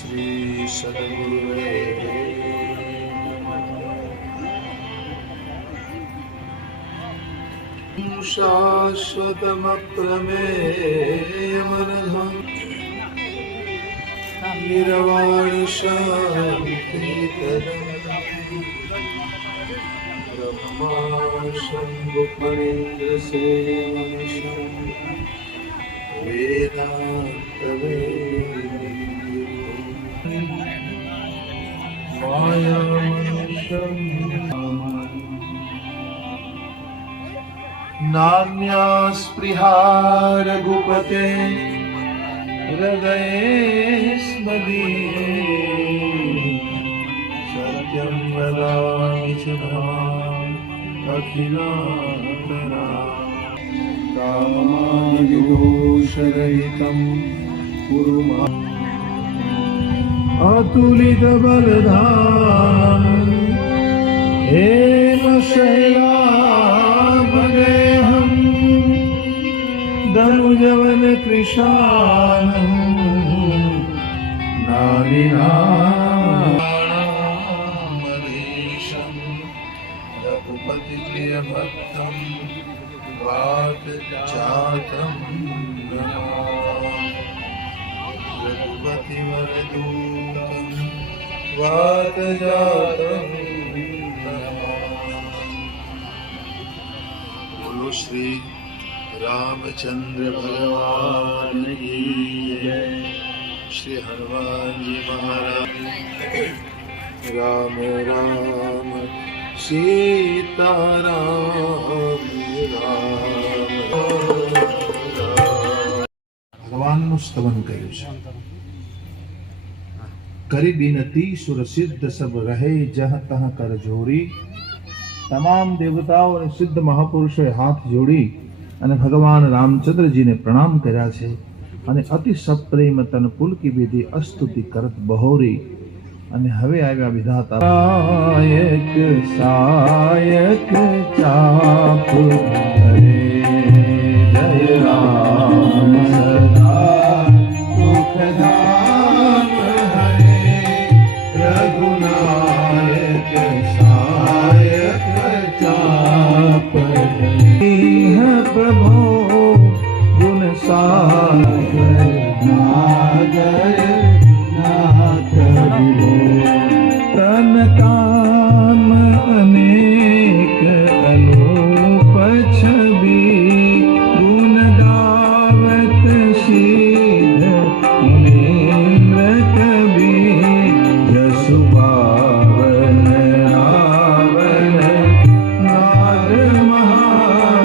श्री सद्गुरुवे शाश्वतमप्रमेयमनघं निरवाणि शान्तिप्रदं ब्रह्मा शम्भुफणीन्द्रसेवनं वेदान्तवेदिनी मायामनुष्यं नान्या स्पृहा रघुपते हृदये स्मदीये सत्यं वदामि च भवान् अखिलान्तरा कामादिदोषरहितं कुरु माम् अतुलितबलधामं हेमशैलाभगेऽहं धनुजवन कृशानं नारीणामधीशं रघुपतिप्रियभक्तं वातजातं रघुपतिवरदूतं वातजातं बोलो श्री रामचंद्र भगवान की जय। श्री हनुमान जी महाराज राम राम सीता राम राम ભગવાનનું સ્તવન કર્યું છે. કરી બિનતી સુર સિદ્ધ સબ રહે જહ તહ કર જોરી. તમામ દેવતાઓ અને સિદ્ધ મહાપુરુષોએ હાથ જોડી અને ભગવાન રામચંદ્રજીને પ્રણામ કર્યા છે અને અતિ સપ્રેમ તન પુલકી વિધિ અસ્તુતિ કરત બહોરી. અને હવે આવ્યા વિધાતા સાયક સાયક ચાપ હરે જય રામ સદા સુખદામ હરે રઘુનાયક સાયક ચાપ હરે પ્રભો ગુણ સાગર નાગર નાથ વિભો તન કામ અનેક અનુપ છબી ગુણ ગાવત સિદ્ધ મુનિન્દ્ર કબી જસુ પાવન રાવણ નાદ મહા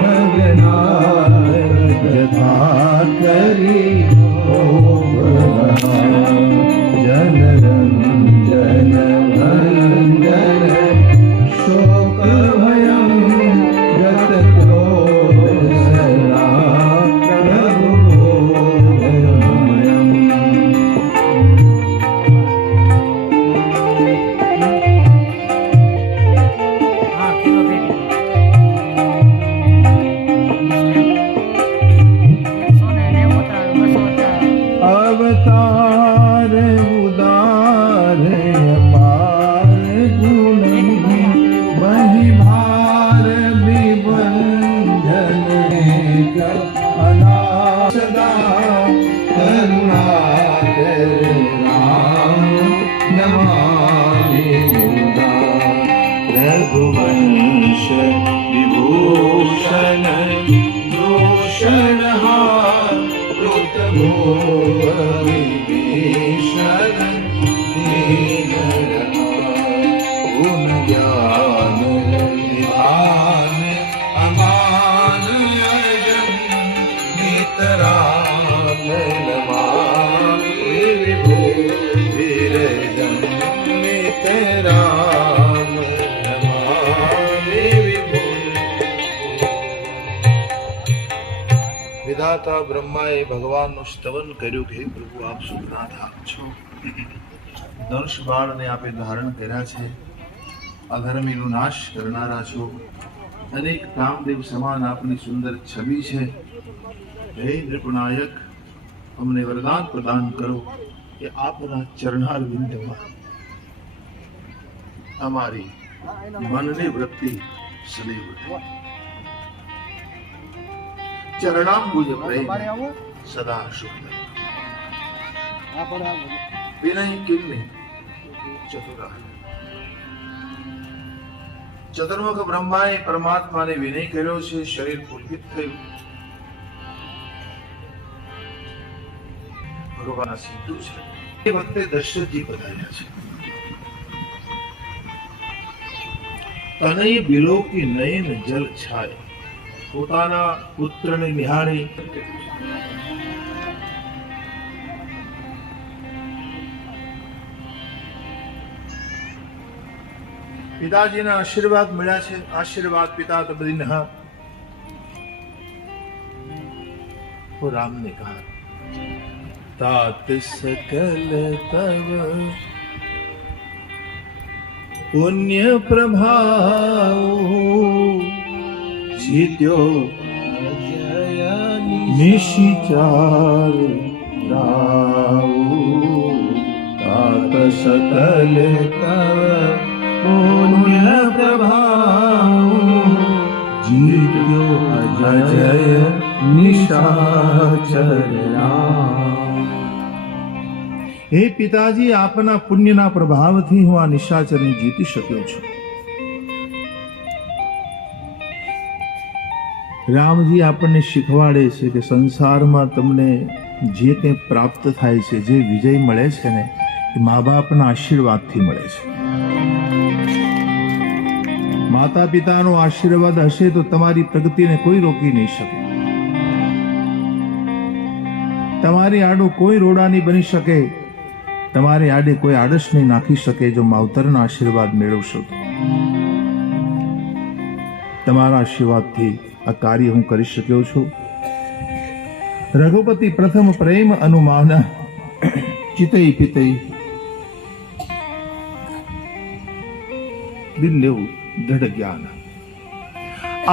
ભગનાર કથા કરી જન રંજન ભંજન શોક ભયં ગત ક્રોધ સદા પ્રભુબોધમયં. अवतार उदार अपार गुण वही भार विभंजन अनासदा करुणा राम नमामि मुदा रघुवंश विभूषण भूषण विभीषण गुण ज्ञान निधान अमान अजन नितराम नमामि विभो विरजन नितराम नमामि विभो. વિધાતા બ્રહ્માએ ભગવાનનું સ્તવન કર્યું કે હે પ્રભુ આપ સુખનાથ આપ છો. ધનુષ બાણને આપે ધારણ કર્યા છે. અધર્મીનો નાશ કરનારા છો. અનેક કામદેવ સમાન આપની સુંદર છબી છે. હે નૃપનાયક અમને વરદાન પ્રદાન કરો કે આપના ચરણાર વિંદમાં અમારી મનની વૃત્તિ સદૈવ રહે. ચરણાંબુજ પ્રેમ સદા શુદ્ધ વિનય કિન્ની ચતુરા. ચતુર્મુખ બ્રહ્માએ પરમાત્માને વિનય કર્યો છે, શરીર પુલકિત થયું. ભગવાન સિદ્ધુ છે એ વખતે દશરથજી પધાર્યા છે. તનય બિલોકી નયન જલ છાય, પોતાના પુત્રને નિહાળી પિતાજીના આશીર્વાદ મળ્યા છે. આશીર્વાદ પિતા તબદિન. वो राम ने कहा तात सकल तव पुण्य प्रभाव जीत्यो निशिचार राव. तात सकल तव पुण्य प्रभाव जीत्यो अजय निशाचर राम. हे પિતાજી, આપના પુણ્યના પ્રભાવથી હું આ નિશાચરને જીતી શક્યો છું. રામજી આપણને શીખવાડે છે કે સંસારમાં તમને જે કંઈ પ્રાપ્ત થાય છે, જે વિજય મળે છે ને, એ મા બાપના આશીર્વાદથી મળે છે. માતા પિતાનો આશીર્વાદ હશે તો તમારી પ્રગતિને કોઈ રોકી નહીં શકે. તમારી આડું કોઈ રોડા નહીં બની શકે, તમારી આડે કોઈ આડસ નહીં નાખી શકે. જો માવતરના આશીર્વાદ મેળવશો તો તમારા આશીર્વાદથી આ કાર્ય હું કરી શક્યો છું. રઘુપતિ પ્રથમ પ્રેમ અનુમાના ચિતઈ પિતઈ દિલ લેવું દૃઢ જ્ઞાન.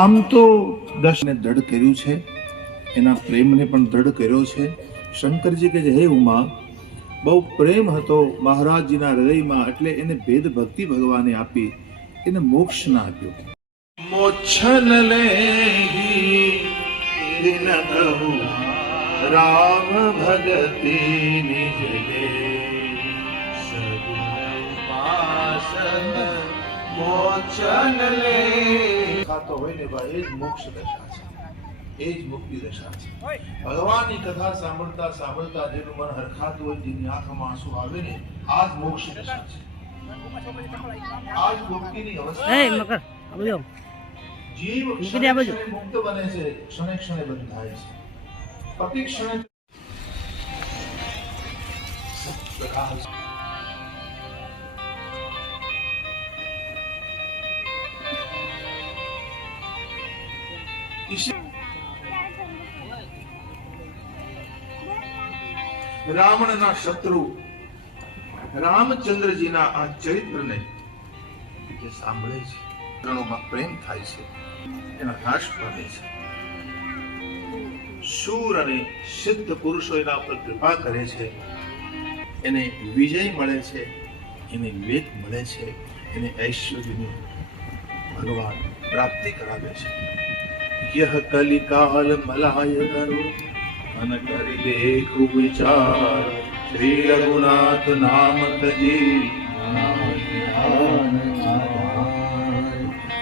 આમ તો દશને દૃઢ કર્યું છે, એના પ્રેમને પણ દૃઢ કર્યો છે. શંકરજી કે હે ઉમા, બહુ પ્રેમ હતો મહારાજજીના હૃદયમાં, એટલે એને ભેદ ભક્તિ ભગવાને આપી, એને મોક્ષ ના આપ્યો. મોક્ષન લેહી દિન કહું રામ ભગતિ નિજ લે, સગુણ ઉપાસન મોક્ષન લે. ખાતો હોય ને ભાઈ, એ જ મોક્ષ દશા છે, એ જ મુક્તિ દશા છે. ભગવાનની કથા સાંભળતા સાંભળતા જેનું મન હરખાતું હોય, જેની આંખમાં આંસુ આવે ને, આ જ મોક્ષ દશા છે, આ જ મુક્તિની અવસ્થા. જીવ ક્ષણે મુક્ત બને છે, ક્ષણે ક્ષણે બંધ થાય છે. પ્રતિ ક્ષણે રાવણના શત્રુ રામચંદ્રજીના આ ચરિત્રને જે સાંભળે છે, ત્રણોમાં પ્રેમ થાય છે, એના હર્ષ પામે છે. શૂર અને સિદ્ધ પુરુષો એના પર કૃપા કરે છે, એને વિજય મળે છે, એને વિવેક મળે છે, એને ઐશ્વર્યની ભગવાન પ્રાપ્તિ કરાવે છે. યહ કલિકાલ મલાય ગરુડ મન કરી દેખુ વિચાર, શ્રી રઘુનાથ નામ તજી.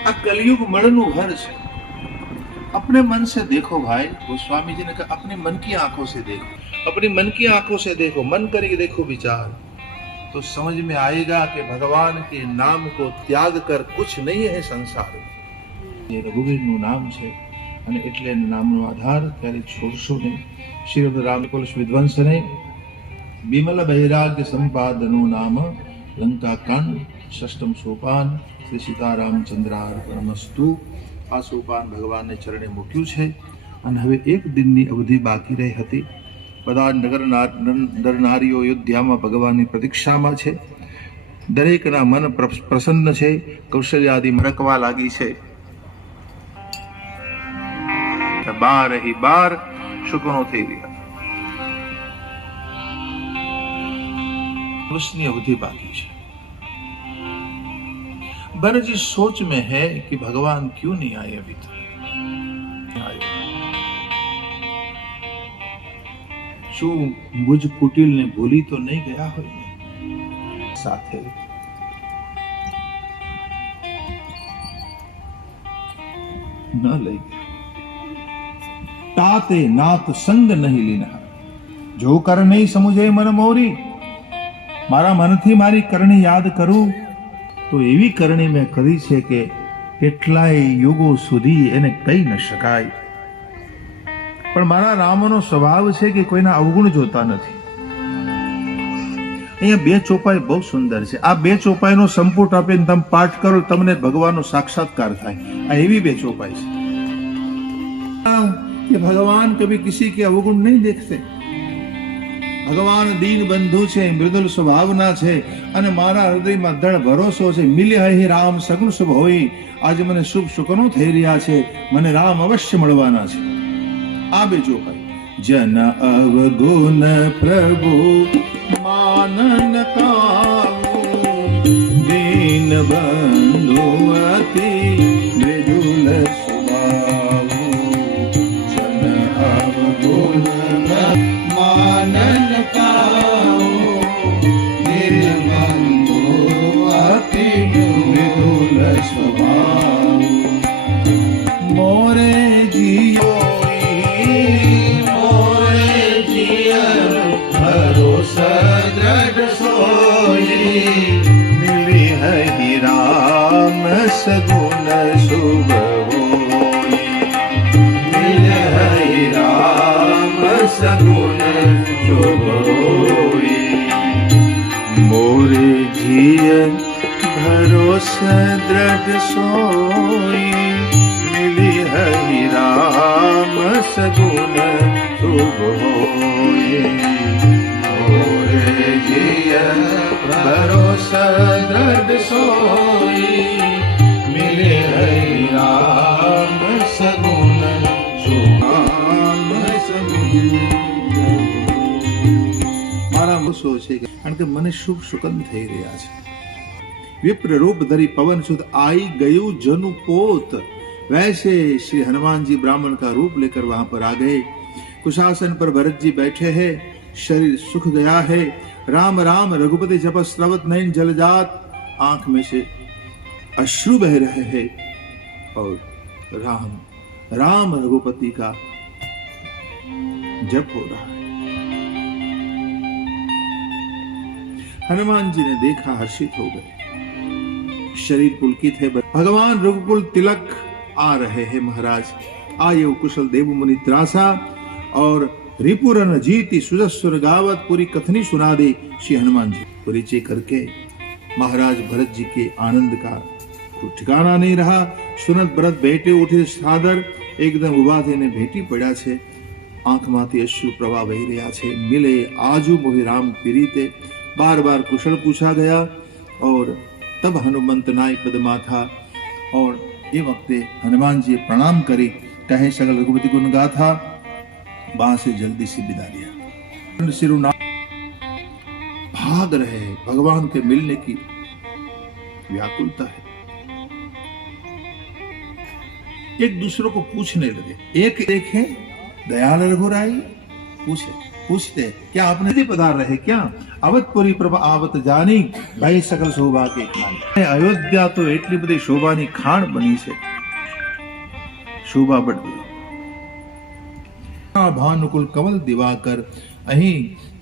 આ કलयुग मरणनु घर છે. अपने मन से देखो भाई, गोस्वामी जी ने कहा अपने मन की आंखों से देखो, अपनी मन की आंखों से देखो, मन करके देखो विचार, तो समझ में आएगा कि भगवान के नाम को त्याग कर कुछ नहीं है संसार में. ये रघुवीरનું નામ છે અને એટલે એના નામનો આધાર ત્યારે છોડશો નહીં. શ્રી રામકુલશ વિદ્વાંસને બિમલ વૈરાગ્ય સંપાદનું નામ લંકા કાંડ ષષ્ટમ સોપાન શ્રી સીતારામચંદ્રાર્પણમસ્તુ. આ સોપાન ભગવાનને ચરણે મૂક્યું છે અને હવે એક દિનની અવધિ બાકી રહી હતી. બધા નર નારીઓ અયોધ્યામાં ભગવાનની પ્રતીક્ષામાં છે. દરેકના મન પ્રસન્ન છે. કૌશલ્યાદિ મરકવા લાગી છે. 12 શુકનો થઈ રહ્યા. उसकी अवधि बाकी है। भरत जी सोच में है कि भगवान क्यों नहीं आए अभी तक। શું ભુજ કુટિલ ને ભૂલી તો નહીં ગયા હોય ને સાથે ન લઈ ગયા। તાતે નાથ સંગ નહીં લીના જો કર નહીં સમુજે મન મોરી। મારા મનથી મારી કરણી યાદ કરું તો એવી કરણી મેં કરી છે કે કેટલાય યુગો સુધી એને કહી ન શકાય। પણ મારા રામનો સ્વભાવ છે કે કોઈના અવગુણ જોતા નથી। અહીંયા બે ચોપાઈ બહુ સુંદર છે। આ બે ચોપાઈનો સંપુટ આપીને તમે પાઠ કરો તમને ભગવાનનો સાક્ષાત્કાર થાય। આ એવી બે ચોપાઈ છે कि भगवान कभी किसी के अवगुण नहीं देखते। भगवान दीन बंधु છે, મૃદુલ સ્વભાવના છે અને મારા હૃદયમાં દૃઢ ભરોસો છે। મિલ્યા હે રામ સગુણ શુભ હોય। આજે મને શુભ શુકનો થઈ રહ્યા છે, મને રામ અવશ્ય મળવાના છે। આ બે ચોપાઈ જન અવગુણ પ્રભુ માનન કાઉ દીન બંધુ અતિ મૃદુલ સ્વભાવ। જન અવગુણ માનન કાઉ દીન બંધુ અતિ મૃદુલ સ્વભાવ। મોરે જીઓ सगुण शुभ होई। मिले हरि राम सगुण शुभ होई। मोरे जियन भरोसा दृढ़ सोई। मिली हरि राम सगुण शुभ होई। मोरे जियन भरोसा दृढ़ सोई। मिले हरि राम सगुण शुभाम सगुण। મારા ગુસ્સો છે કારણ કે મને શુભ સુગંધ થઈ રહ્યા છે। વિપ્ર રૂપ ધરી पवन सुत आई गयु जनु पोत। वैसे श्री हनुमान जी ब्राह्मण का रूप लेकर वहां पर आ गए। कुशासन पर भरत जी बैठे हैं, शरीर सुख गया है। राम राम रघुपति जप स्रवत नयन जलजात। आंख में से अश्रु बह रहे हैं और राम राम रघुपति का जप हो रहा है। हनुमान जी ने देखा, हर्षित हो गए, शरीर पुलकित है। भगवान रघुकुल तिलक आ रहे हैं। महाराज आये कुशल देव मुनि त्रासा और रिपुरन जीती सुजस्वर गावत पूरी कथनी सुना दी। श्री हनुमान जी परिचय करके महाराज भरत जी के आनंद का ठिकाना नहीं रहा। सुनत भरत बैठे उठे सादर एकदम उभा थઈને ભેટી પડ્યા છે। આંખમાંથી અશ્રુ પ્રવાહ વહી રહ્યા છે। મિલે આજુ મોહી રામ પીરીતે। बार बार कुशल पूछा गया और तब हनुमंत नाय पद माथा। और ये वक्ते हनुमान जी प्रणाम करी, कहे सगल रघुपति गुण गाथा। वहां से जल्दी से विदा लिया। भाग रहे भगवान के मिलने की व्याकुलता है। एक दूसरे को पूछने लगे। एक देखे दयाल रघुराई पूछते क्या आपने पधार रहे क्या? अवधपुरी प्रभा आवत जानी भाई सकल शोभा के खान। अयोध्या तो एटली बधी शोभानी खाण बनी छे। शोभा बढ़ गई। ભાનુકુલ કમલ દિવાકર। અહીં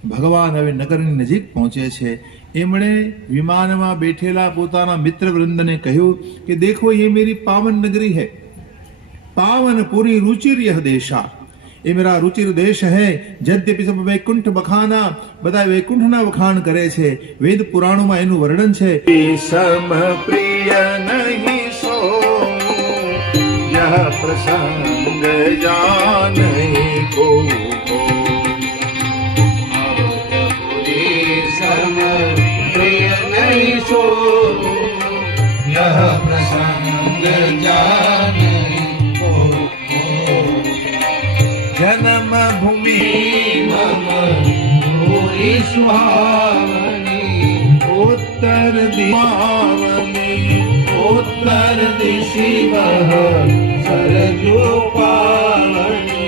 ભગવાન હવે નગરની નજીક પહોંચે છે। એમણે વિમાનમાં બેઠેલા પોતાના મિત્ર વૃંદને કહ્યું કે દેખો ये मेरी पावन नगरी है। पावन पूरी रुचिर यह देशा। ये मेरा रुचिर देश है। यद्यपि सब वैकुंठ बखाना, બધા વૈકુંઠના વખાણ કરે છે। વેદ પુરાણોમાં એનું વર્ણન છે। સમ પ્રિય નહીં સો यह प्रसंग जानहि को। सम प्रिय नहीं सो यह प्रसंग जानहि को। जन्म भूमि मम भूरि सुहावनी। उत्तर दिवावनी उत्तर दिशि वह सरजू पावनी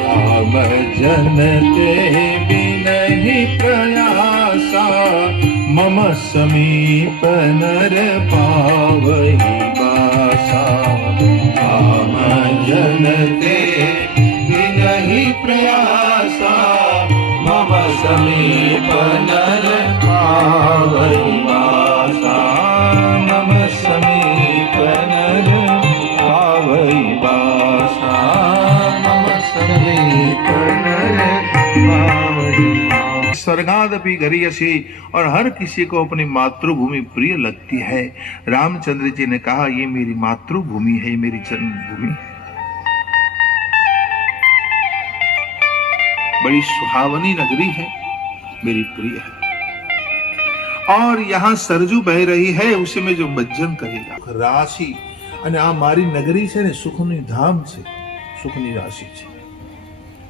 राम जन ते बिनहि प्रयासा मम समीप नर पावहि बासा राम जन ते बिनहि प्रयासा मम समीप नर पावहि बासा मम समीप नर पावहि बासा मम समीप नर पावहि बासा। स्वर्गादपि गरीयसी, और हर किसी को अपनी मातृभूमि प्रिय लगती है। रामचंद्र जी ने कहा ये मेरी मातृभूमि है, मेरी जन्मभूमि, बड़ी सुहावनी नगरी है, मेरी प्रिय है। और यहाँ सरजू बह रही है, उसे में जो भजन करेगा राशि અને આ મારી નગરી છે ને સુખની ધામ છે, સુખની રાશિ છે।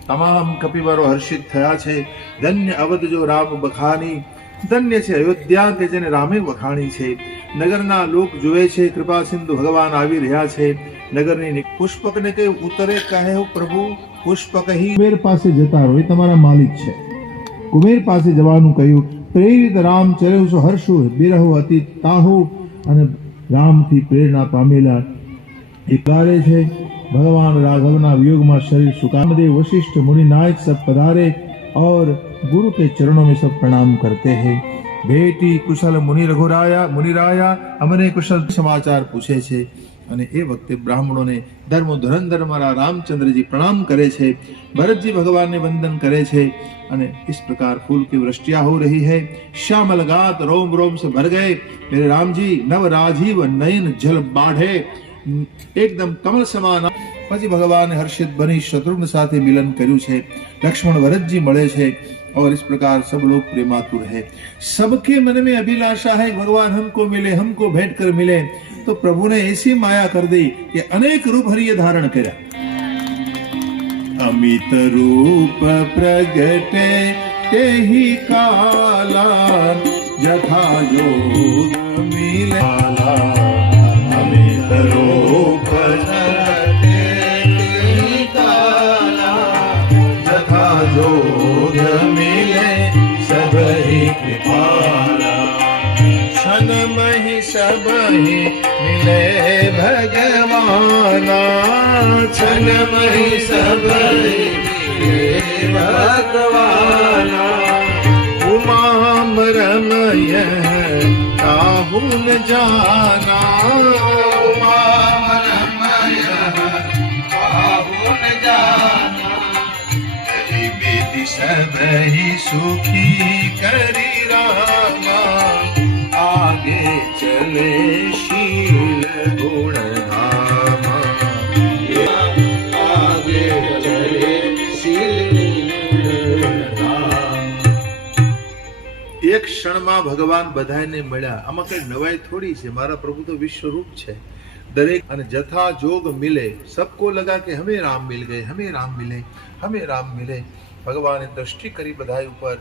તમામ કપિવરો હર્ષિત થયા છે। ધન્ય અવધ જો રામ બખાની, ધન્ય છે અયોધ્યા કે જેને રામે વખાણી છે। નગરના લોક જોવે છે, કૃપા સિંધુ ભગવાન આવી રહ્યા છે। નગરની પુષ્પકને કહ્યું ઉતરે કહે પ્રભુ પુષ્પક હી કુબેર પાસે જતા રહો, એ તમારા માલિક છે। કુબેર પાસે જવાનું કહ્યું। પ્રેરિત રામ ચર્યો સો હર્ષો બિરહો અતિ તાહો, અને રામથી પ્રેરણા પામેલા એ કારે છે। भगवान राघव ना वियोग में शरीर सुकामदेव वशिष्ठ मुनि नायक सब पधारे और गुरु के चरणों में सब प्रणाम करते हैं। बेटी कुशल मुनि रघुराया मुनिराया अमने कुशल समाचार पूछे छे। અને એ વખતે બ્રાહ્મણોને ધર્મ ધુરંધર મારા રામચંદ્રજી પ્રણામ કરે છે। ભરતજી ભગવાનને વંદન કરે છે। અને इस प्रकार फूल की वृष्टियां हो रही है। श्यामल गात रोम रोम से भर गए मेरे राम जी, नव राजीव नयन जल बाढ़े, एकदम कमल समान। પછી ભગવાન હર્ષિત બની શત્રુઘ્ન સાથે મિલન કર્યું છે। લક્ષ્મણ ભરતજી મળે છે और इस प्रकार सब लोग प्रेमातुर है। सबके मन में अभिलाषा है भगवान हमको मिले, हमको भेंट कर मिले। तो प्रभु ने ऐसी माया कर दी कि अनेक रूप हरिये धारण कर्या। अमित रूप प्रगटे तेहि काला, यथा जोग मिले अमित रूप जोग मिले सबहि कृपाला, क्षण महि सबहि मिले भगवाना, क्षण महि सबहि मिले भगवाना। उमाम रमय काहू न जाना, उमाम रमय काहू न जाना। सबहि सुखी करी रामा, आगे चले शील गुण धामा, आगे चले शील गुण धामा। एक क्षण में भगवान बधाने મળ્યા। આમાં કઈ નવાઈ થોડી છે। મારા પ્રભુ તો વિશ્વરૂપ છે। दरेक અને जथा जोग मिले, सबको लगा कि हमें राम मिल गए, हमें राम मिले, हमें राम मिले। भगवान ने दृष्टि करी बधाई ऊपर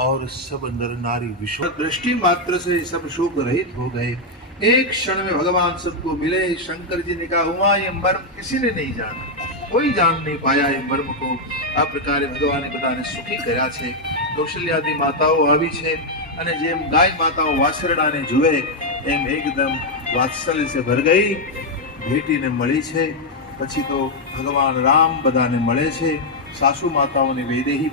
और सब नर नारी विश्व दृष्टि मात्र से सब शोक रहित हो गए। एक क्षण में भगवान सबको मिले। शंकर जी ने कहा उमा ये मर्म किसी ने नहीं जाना, कोई जान नहीं पाया ये मर्म को। आ प्रकारे भगवान बधाने सुखी કર્યા છે। કૌશલ્યાદી માતાઓ આવી છે અને જેમ ગાય માતાઓ વાછરડાને જુએ એમ એકદમ વાત્સલ્ય से भर गई। भेटीने મળી છે। પછી તો ભગવાન રામ બધાને મળે છે। सासू माताओं वैदेही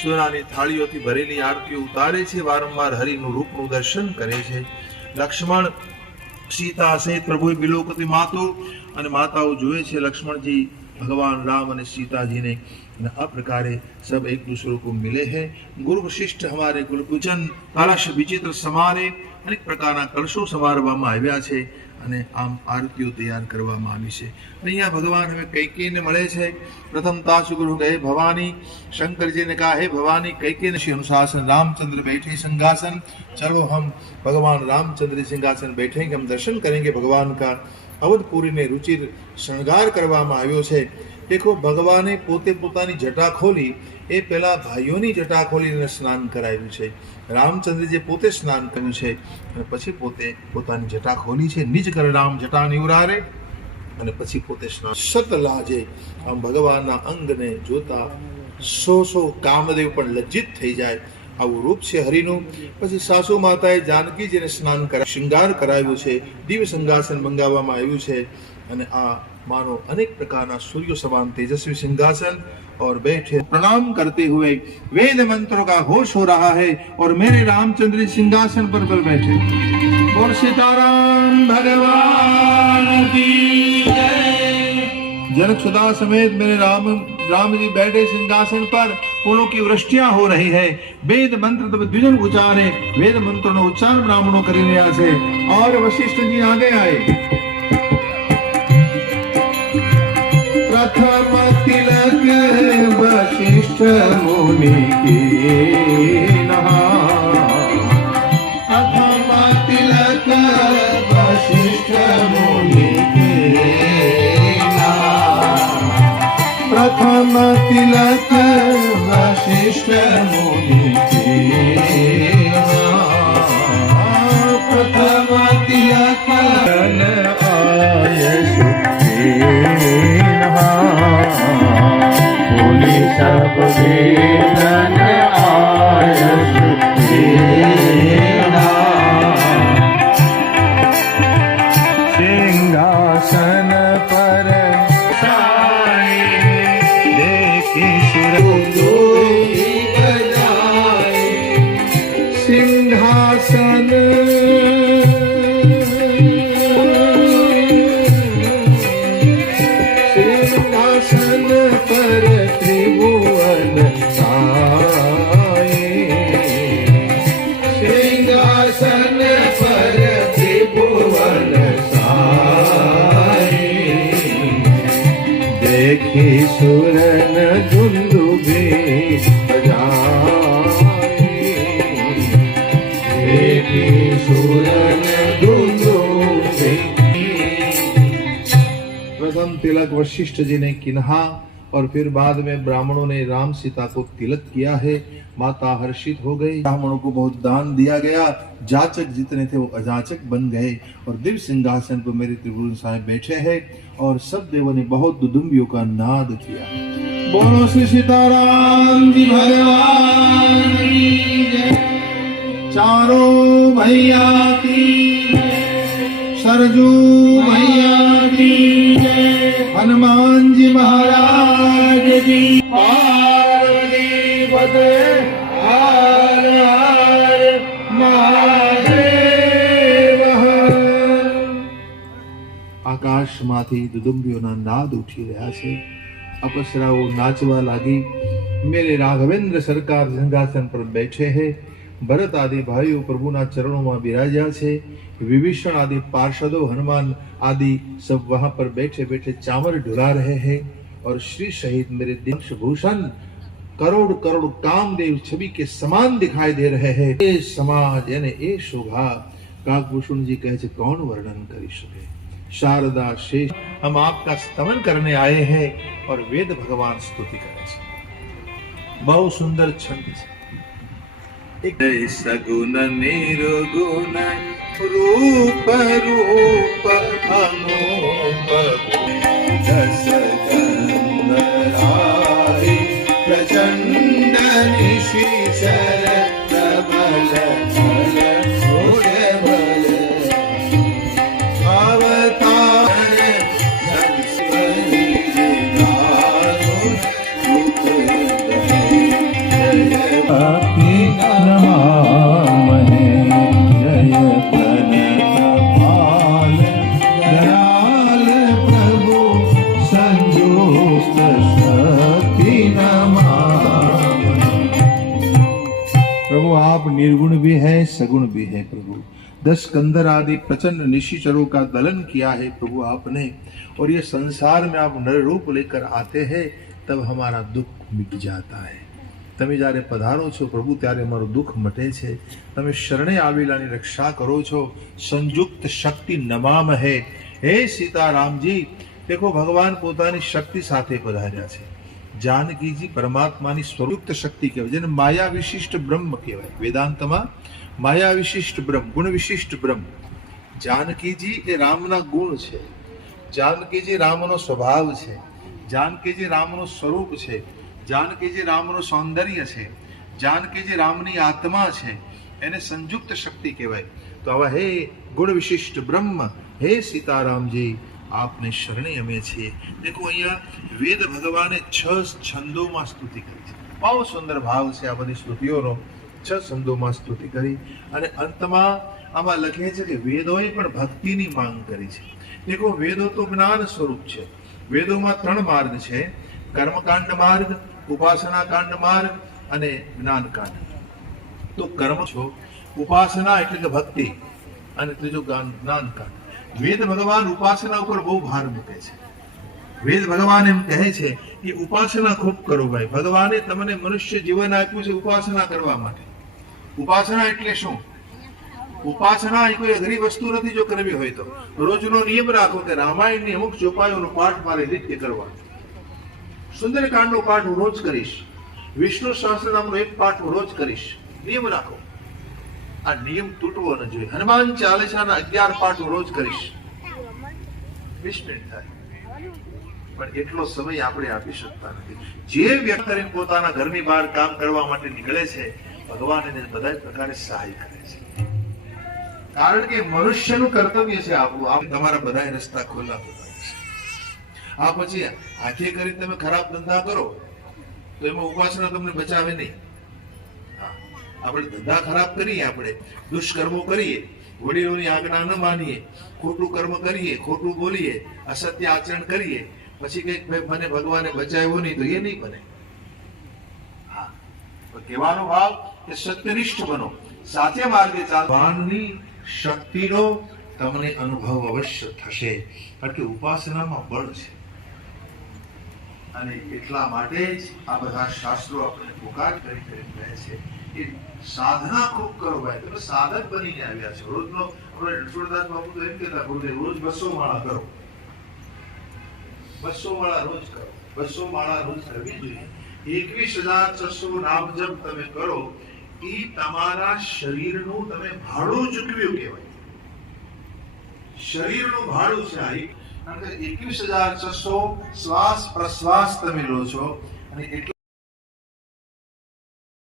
सोनानी थाळीओथी भरेली आरतीओ उतारे छे। वारंवार हरिनु रूपनु दर्शन करे छे। लक्ष्मण सीता सहित प्रभु बिलोकती मातो अने माताओ जुए छे। लक्ष्मण जी भगवान राम और सीता जी ने आ प्रकारे सब एक दूसरे को मिले हैं। गुरु वशिष्ठ हमारे कुलपूजन कलश विचित्र समारे अनेक प्रकारना कलशो समारवामां आव्या छे અને આમ આરતીઓ તૈયાર કરવામાં આવી છે। અહીંયા ભગવાન હવે કૈકેયીને મળે છે। પ્રથમ તાસુ ગુરુ કહે ભવાની, शंकर जी ने कहा हे भवानी कैकेयी ने अनुशासन, रामचंद्र बैठे सिंहासन, चलो हम भगवान रामचंद्र सिंहासन बैठेंगे, हम दर्शन करेंगे भगवान का। अवधपुरी ने रुचिर श्रृंगार करवामां આવ્યો છે। देखो भगवाने पोते पोतानी जटा खोली એ પહેલા ભાઈઓની જટા ખોલીને સ્નાન કરાવ્યું છે. રામચંદ્રજીએ પોતે સ્નાન કર્યું છે અને પછી પોતે પોતાની જટા ખોલી છે. નિજ કર રામ જટા નિવરારે અને પછી પોતે સ્નાન. સત લાજે આમ ભગવાનના અંગને જોતા સો કામદેવ પણ લજ્જિત થઈ જાય. આવું રૂપ છે હરિનું. પછી સાસુ માતાએ જાનકીજીને સ્નાન કરાવી શ્રૃંગાર કરાવ્યું છે. દિવ્ય સિંહાસન મંગાવવામાં આવ્યું છે અને આ मानो अनेक प्रकार सूर्य समान तेजस्वी सिंहासन और बैठे प्रणाम करते हुए वेद मंत्रों का घोष हो रहा है और मेरे रामचंद्र सिंहासन पर बैठे. और सीताराम भगवान की जय. जनक सुधा समेत मेरे राम जी बैठे सिंहासन पर. फूलों की वृष्टियां हो रही है. वेद मंत्र तब द्विजन उच्चारे. वेद मंत्रों નો ઉચ્ચાર બ્રાહ્મણો કરી રહ્યા છે. और वशिष्ठ जी आगे आए. प्रथम तिलक वशिष्ठ मुनि के नहा. प्रथम तिलक वशिष्ठ मुनि के नहा. प्रथम तिलक वशिष्ठ मुनि के नहा. प्रथम तिलक आयश बोली सब वेदन आयस देना. सिंहासन पर साए देखी सुरदोई बजाए. सिंहासन पर त्रिभुवन साए. सिंहासन पर त्रिभुवन साए. देखी सुरन दुंदुभे बजाए. देखी सुरन दुंदुभे. प्रथम तिलक वशिष्ठ जी ने किन्हा और फिर बाद में ब्राह्मणों ने राम सीता को तिलक किया है. माता हर्षित हो गई. ब्राह्मणों को बहुत दान दिया गया. जाचक जितने थे वो अजाचक बन गए और दिव्य सिंहासन पर मेरे त्रिभुवन साहेब बैठे हैं और सब देवों ने बहुत दुदुम्बियों का नाद किया. बोलो श्री सीताराम जी भगवान की जय. चारों भैया की सरजू भैया की जय. हनुमान जी महाराज जी. पार्वती पते हर हर महादेव. આકાશમાંથી દુદુંબીઓના નાદ ઉઠી રહ્યા છે. અપસરાઓ નાચવા લાગી. મેરે રાઘવેન્દ્ર સરકાર સિંહાસન પર બેઠે હૈ. भरत आदि भाइयों प्रभुना चरणों में विराजा छे. विभीषण आदि पार्षदों हनुमान आदि सब वहां पर बैठे बैठे चामर ढुला रहे हैं और श्री सहित मेरे दिव्य भूषण करोड़ करोड़ कामदेव छवि के समान दिखाई दे रहे हैं. ये समाज यानी ये शोभा काकभूषण जी कहे छे कौन वर्णन करी सके. शारदा शेष हम आपका स्तमन करने आए हैं और वेद भगवान स्तुति करे छे. बहुत सुंदर छंद छे. सगुण निर्गुण रूप रूप अनूप दस गंधरारि प्रचंड निशीचर प्रबल बल बल अवतार संस्मरि दारुण रूप नमामहे. जय प्रणतपाल दयाल प्रभु संयुक्त शक्ति नमामहे. प्रभु आप निर्गुण भी है सगुण भी है. प्रभु 10 कंदर आदि प्रचंड निशिचरों का दलन किया है प्रभु आपने. और ये संसार में आप नर रूप लेकर आते हैं तब हमारा दुख मिट जाता है. તમે જ્યારે પધારો છો પ્રભુ ત્યારે મારું દુઃખ મટે છે. તમે શરણે આવેલાની રક્ષા કરો છો. સંયુક્ત શક્તિ નમામ હે. હે સીતારામજી દેખો ભગવાન પોતાની શક્તિ સાથે પધાર્યા છે. જાનકીજી પરમાત્માની સ્વરૂપ શક્તિ કહેવાય, જેને માયા વિશિષ્ટ બ્રહ્મ કહેવાય. વેદાંતમાં માયા વિશિષ્ટ બ્રહ્મ, ગુણ વિશિષ્ટ બ્રહ્મ. જાનકીજી એ રામના ગુણ છે, જાનકીજી રામનો સ્વભાવ છે, જાનકીજી રામનું સ્વરૂપ છે, જાનકીજી રામનું સૌંદર્ય છે, જાનકીજી રામની આત્મા છે, એને સંયુક્ત શક્તિ કહેવાય. તો આવા હે ગુણ વિશિષ્ટ બ્રહ્મ, હે સીતારામજી, આપને શરણે અમે છીએ. દેખો અહીંયા વેદ ભગવાને 6 છંદોમાં સ્તુતિ કરી છે. બહુ સુંદર ભાવ છે આ બધી સ્તુતિઓનો. 6 છંદોમાં સ્તુતિ કરી અને અંતમાં આમાં લખે છે કે વેદોએ પણ ભક્તિની માંગ કરી છે. દેખો વેદો તો જ્ઞાન સ્વરૂપ છે. વેદોમાં 3 માર્ગ છે: કર્મકાંડ માર્ગ, ઉપાસના કાંડ માર્ગ અને જ્ઞાનકાંડ. તો કર્મ છો, ઉપાસના એટલે કે ભક્તિ, અને ત્રીજો જ્ઞાનકાંડ. વેદ ભગવાન ઉપાસના ઉપર બહુ ભાર મૂકે છે. વેદ ભગવાન એમ કહે છે કે ઉપાસના ખૂબ કરો ભાઈ. ભગવાને તમને મનુષ્ય જીવન આપ્યું છે ઉપાસના કરવા માટે. ઉપાસના એટલે શું? ઉપાસના એ કોઈ અઘરી વસ્તુ નથી. જો કરવી હોય તો રોજનો નિયમ રાખો કે રામાયણની અમુક ચોપાઈઓનો પાઠ મારે નિત્ય કરવાનો. સુંદરકાંડનો પાઠ હું રોજ કરીશ, વિષ્ણુ સહસ્રનામનો એક પાઠ હું રોજ કરીશ. નિયમ રાખો. આ નિયમ તૂટવો ન જોઈએ. હનુમાન ચાલીસાના 11 પાઠ હું રોજ કરીશ. 20 મિનિટ થાય, પણ એટલો સમય આપણે આપી શકતા નથી. જે વ્યક્તિ પોતાના ઘરની બહાર કામ કરવા માટે નીકળે છે, ભગવાન એને બધા પ્રકારે સહાય કરે છે. કારણ કે મનુષ્યનું કર્તવ્ય છે આપણું. તમારા બધા રસ્તા ખોલા હોતા છે. આ પછી હાથે કરી તમે ખરાબ ધંધા કરો તો એમાં ઉપાસના તમને બચાવે નહીં. આપણે ધંધા ખરાબ કરીએ, આપણે દુષ્કર્મો કરીએ, વડીલોની આજ્ઞા ન માનીએ, ખોટું કર્મ કરીએ, ખોટું બોલીએ, અસત્ય આચરણ કરીએ, પછી કઈક મને ભગવાને બચાવ્યો નહીં, તો એ નહીં બને. હા, કહેવાનો ભાવ કે સત્યનિષ્ઠ બનો, સાચે માર્ગે ચાલો. ભગવાનની શક્તિનો તમને અનુભવ અવશ્ય થશે, કારણ કે ઉપાસનામાં બળ છે. અને એટલા માટે જ આ બધા શાસ્ત્રો આપણને પુકાર કરી કહે છે કે સાધના ખૂબ કરો ભાઈ. તમે સાધક બનીને આવ્યા છો. રોજનો આપણે રણછોડદાસ બાપુ તો એમ કહેતા ગુરુદેવ, રોજ 200 માળા કરો, 200 માળા રોજ કરો, 200 માળા રોજ કરવી જોઈએ. 21,600 નામ જપ તમે કરો, એ તમારા શરીરનું તમે ભાડું ચૂકવ્યું કહેવાય. શરીરનું ભાડું છે આ. કારણ કે 21,600 શ્વાસ પ્રશ્વાસ તમે લો છો, અને